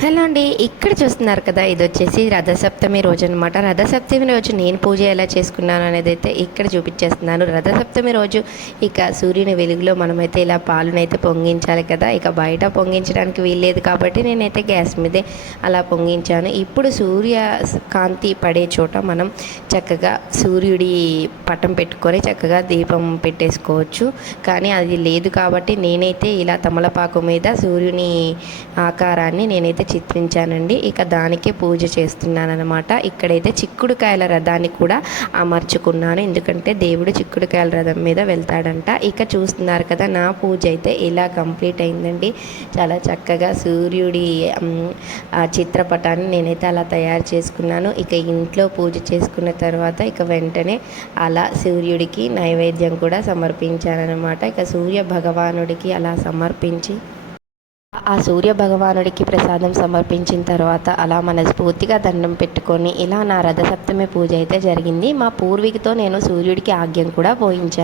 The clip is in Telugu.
హలో అండి ఇక్కడ చూస్తున్నారు కదా ఇది వచ్చేసి రథసప్తమి రోజు అనమాట రథసప్తమి రోజు నేను పూజ ఎలా చేసుకున్నాను అనేది అయితే ఇక్కడ చూపించేస్తున్నాను. రథసప్తమి రోజు ఇక సూర్యుని వెలుగులో మనమైతే ఇలా పాలునైతే పొంగించాలి కదా ఇక బయట పొంగించడానికి వీల్లేదు కాబట్టి నేనైతే గ్యాస్ మీదే అలా పొంగించాను. ఇప్పుడు సూర్య కాంతి పడే చోట మనం చక్కగా సూర్యుడి పటం పెట్టుకొని చక్కగా దీపం పెట్టేసుకోవచ్చు. కానీ అది లేదు కాబట్టి నేనైతే ఇలా తమలపాకు మీద సూర్యుని ఆకారాన్ని నేనైతే చిత్రించానండి. ఇక దానికే పూజ చేస్తున్నాను అనమాట ఇక్కడైతే చిక్కుడుకాయల రథాన్ని కూడా అమర్చుకున్నాను. ఎందుకంటే దేవుడు చిక్కుడుకాయల రథం మీద వెళ్తాడంట. ఇక చూస్తున్నారు కదా నా పూజ అయితే ఇలా కంప్లీట్ అయిందండి. చాలా చక్కగా సూర్యుడి ఆ చిత్రపటాన్ని నేనైతే అలా తయారు చేసుకున్నాను. ఇక ఇంట్లో పూజ చేసుకున్న తర్వాత ఇక వెంటనే అలా సూర్యుడికి నైవేద్యం కూడా సమర్పించానమాట ఇక సూర్య భగవానుడికి అలా సమర్పించి ఆ సూర్య భగవానుడికి ప్రసాదం సమర్పించిన తర్వాత అలా మనస్ఫూర్తిగా దండం పెట్టుకొని ఇలా నా రథసప్తమి పూజ అయితే జరిగింది. మా పూర్వీకుతో నేను సూర్యుడికి ఆజ్ఞం కూడా పోయించాను